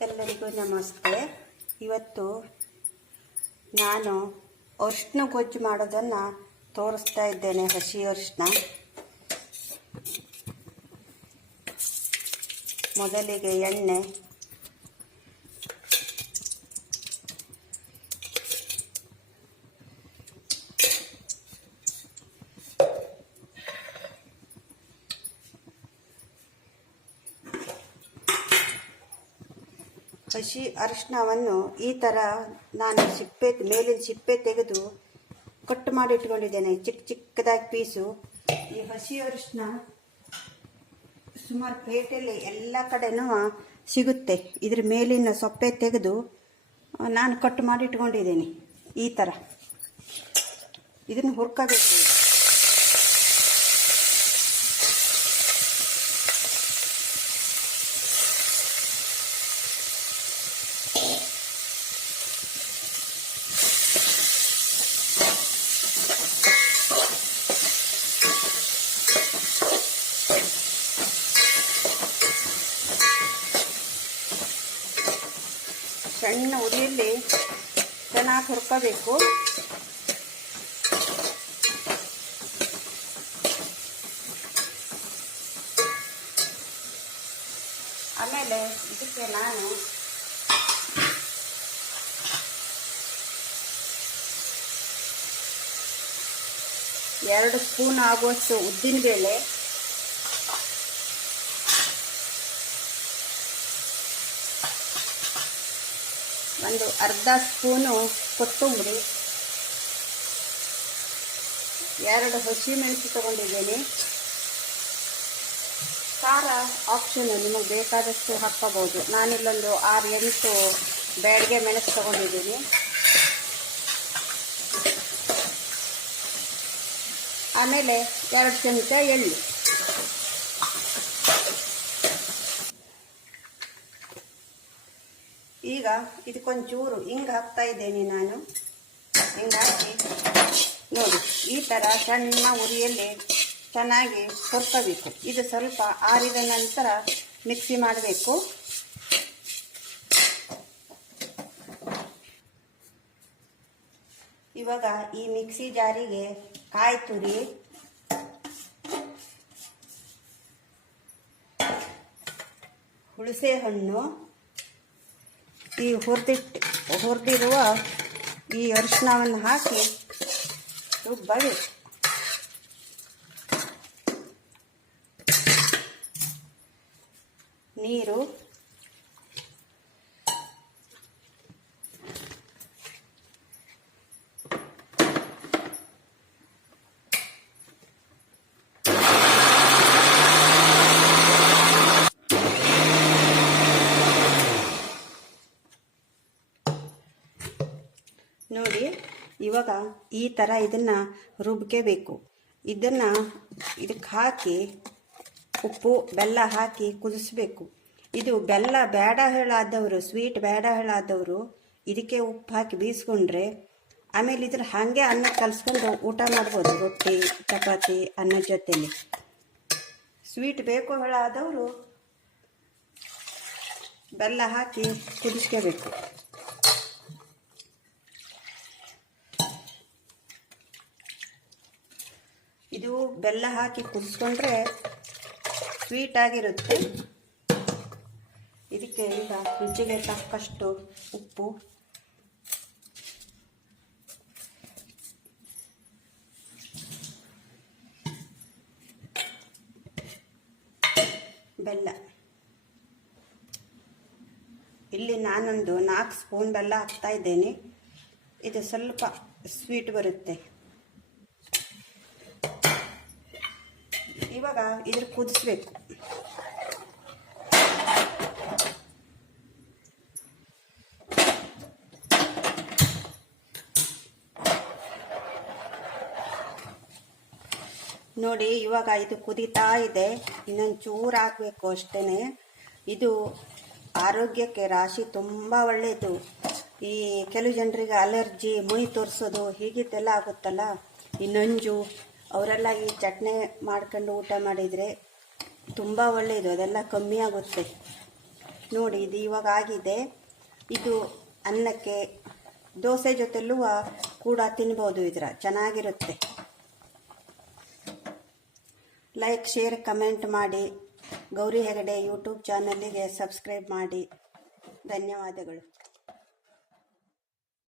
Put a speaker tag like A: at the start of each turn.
A: ಎಲ್ಲರಿಗೂ ನಮಸ್ತೆ. ಇವತ್ತು ನಾನು ಅರಿಶಿನ ಗೊಜ್ಜು ಮಾಡೋದನ್ನು ತೋರಿಸ್ತಾ ಇದ್ದೇನೆ ಹಸಿ ಅರಿಶಿನ. ಮೊದಲಿಗೆ ಎಣ್ಣೆ ಹಸಿ ಅರಿಶಿನವನ್ನು ಈ ಥರ ನಾನು ಸಿಪ್ಪೆ, ಮೇಲಿನ ಸಿಪ್ಪೆ ತೆಗೆದು ಕಟ್ ಮಾಡಿ ಇಟ್ಕೊಂಡಿದ್ದೇನೆ. ಚಿಕ್ಕ ಚಿಕ್ಕದಾಗಿ ಪೀಸು. ಈ ಹಸಿ ಅರಿಶಿನ ಸುಮಾರು ಪೇಟೆಯಲ್ಲಿ ಎಲ್ಲ ಕಡೆನೂ ಸಿಗುತ್ತೆ. ಇದ್ರ ಮೇಲಿನ ಸೊಪ್ಪೆ ತೆಗೆದು ನಾನು ಕಟ್ ಮಾಡಿ ಇಟ್ಕೊಂಡಿದ್ದೇನೆ. ಈ ಥರ ಇದನ್ನು ಹುರ್ಕೋಬೇಕು. ಸಣ್ಣ ಉರಿಯಲ್ಲಿ ಚೆನ್ನಾಗಿ ಹುರ್ಕೋಬೇಕು. ಆಮೇಲೆ ಇದಕ್ಕೆ ನಾನು ಎರಡು ಸ್ಪೂನ್ ಆಗುವಷ್ಟು ಉದ್ದಿನಬೇಳೆ ಒಂದು ಅರ್ಧ ಸ್ಪೂನು ಕೊತ್ತಂಬರಿ. ಎರಡು ಹಸಿ ಮೆಣಸು ತಗೊಂಡಿದ್ದೀನಿ. ಖಾರ ಆಪ್ಷನ್ ನಿಮಗೆ ಬೇಕಾದಷ್ಟು ಹಾಕ್ಕೋಬೋದು. ನಾನಿಲ್ಲೊಂದು ಆರು, ಎಂಟು ಬ್ಯಾಡಿಗೆ ಮೆಣಸು ತಗೊಂಡಿದ್ದೀನಿ. ಆಮೇಲೆ ಎರಡು ಚಮಚ ಎಳ್ಳು. ಈಗ ಇದಕ್ಕೊಂಚೂರು ಹಿಂಗೆ ಹಾಕ್ತಾ ಇದ್ದೇನೆ ನಾನು. ಹಿಂಗಾಗಿ ಹಾಕಿ ನೋಡಿ, ಈ ಥರ ಸಣ್ಣ ಉರಿಯಲ್ಲಿ ಚೆನ್ನಾಗಿ ಹುರ್ಕೋಬೇಕು. ಇದು ಸ್ವಲ್ಪ ಆರಿದ ನಂತರ ಮಿಕ್ಸಿ ಮಾಡಬೇಕು. ಇವಾಗ ಈ ಮಿಕ್ಸಿ ಜಾರಿಗೆ ಕಾಯಿ ತುರಿ ಹುಳಸೆ ಹಣ್ಣು ಈ ಹುರಿದಿಟ್ಟು ಹುರಿದಿರುವ ಈ ಅರಿಶಿನವನ್ನು ಹಾಕಿ ರುಬ್ಬಿ ನೀರು ನೋಡಿ, ಇವಾಗ ಈ ಥರ ಇದನ್ನು ರುಬ್ಕೋಬೇಕು. ಇದನ್ನು ಇದಕ್ಕೆ ಹಾಕಿ ಉಪ್ಪು, ಬೆಲ್ಲ ಹಾಕಿ ಕುದಿಸ್ಬೇಕು. ಇದು ಬೆಲ್ಲ ಬೇಡ ಹೇಳಾದವರು, ಸ್ವೀಟ್ ಬೇಡ ಹೇಳಾದವರು ಇದಕ್ಕೆ ಉಪ್ಪು ಹಾಕಿ ಬೀಸ್ಕೊಂಡ್ರೆ ಆಮೇಲೆ ಇದ್ರ ಹಾಗೆ ಅನ್ನ ಕಲಿಸ್ಕೊಂಡು ಊಟ ಮಾಡ್ಬೋದು, ರೊಟ್ಟಿ, ಚಪಾತಿ ಅನ್ನದ ಜೊತೆಲಿ. ಸ್ವೀಟ್ ಬೇಕು ಹೇಳಾದವರು ಬೆಲ್ಲ ಹಾಕಿ ಕುದಿಸ್ಕೋಬೇಕು. ಇದು ಬೆಲ್ಲ ಹಾಕಿ ಕುದಿಸ್ಕೊಂಡ್ರೆ ಸ್ವೀಟ್ ಆಗಿರುತ್ತೆ. ಇದಕ್ಕೆ ಈಗ ರುಚಿಗೆ ತಕ್ಕಷ್ಟು ಉಪ್ಪು. ಬೆಲ್ಲ. ಇಲ್ಲಿ ನಾನೊಂದು ನಾಲ್ಕು ಸ್ಪೂನ್ ಬೆಲ್ಲ ಹಾಕ್ತಾ ಇದ್ದೇನೆ. ಇದು ಸ್ವಲ್ಪ ಸ್ವೀಟ್ ಬರುತ್ತೆ. ಇವಾಗ ಇದ್ರ ಕುದಿಸ್ಬೇಕು. ನೋಡಿ, ಇವಾಗ ಇದು ಕುದಿತಾ ಇದೆ. ಇನ್ನೊಂದು ಚೂರು ಹಾಕಬೇಕು ಅಷ್ಟೇ ಇದು ಆರೋಗ್ಯಕ್ಕೆ ರಾಶಿ ತುಂಬ ಒಳ್ಳೆಯದು ಈ ಕೆಲವು ಜನರಿಗೆ ಅಲರ್ಜಿ, ಮುಯಿ ತೋರಿಸೋದು ಹೀಗಿದ್ದೆಲ್ಲ ಆಗುತ್ತಲ್ಲ? ನಂಜು ಅವರೆಲ್ಲ ಈ ಚಟ್ನಿ ಮಾಡ್ಕೊಂಡು ಊಟ ಮಾಡಿದರೆ ತುಂಬ ಒಳ್ಳೆಯದು, ಅದೆಲ್ಲ ಕಮ್ಮಿ ಆಗುತ್ತೆ. ನೋಡಿ, ಇದು ಇವಾಗ ಆಗಿದೆ. ಇದು ಅನ್ನಕ್ಕೆ ದೋಸೆ ಜೊತೆಲ್ಲೂ ಕೂಡ ತಿನ್ಬೋದು ಇದರ. ಚೆನ್ನಾಗಿರುತ್ತೆ. ಲೈಕ್ ಶೇರ್ ಕಮೆಂಟ್ ಮಾಡಿ. ಗೌರಿ ಹೆಗಡೆ ಯೂಟ್ಯೂಬ್ ಚಾನಲ್ಲಿಗೆ ಸಬ್ಸ್ಕ್ರೈಬ್ ಮಾಡಿ. ಧನ್ಯವಾದಗಳು.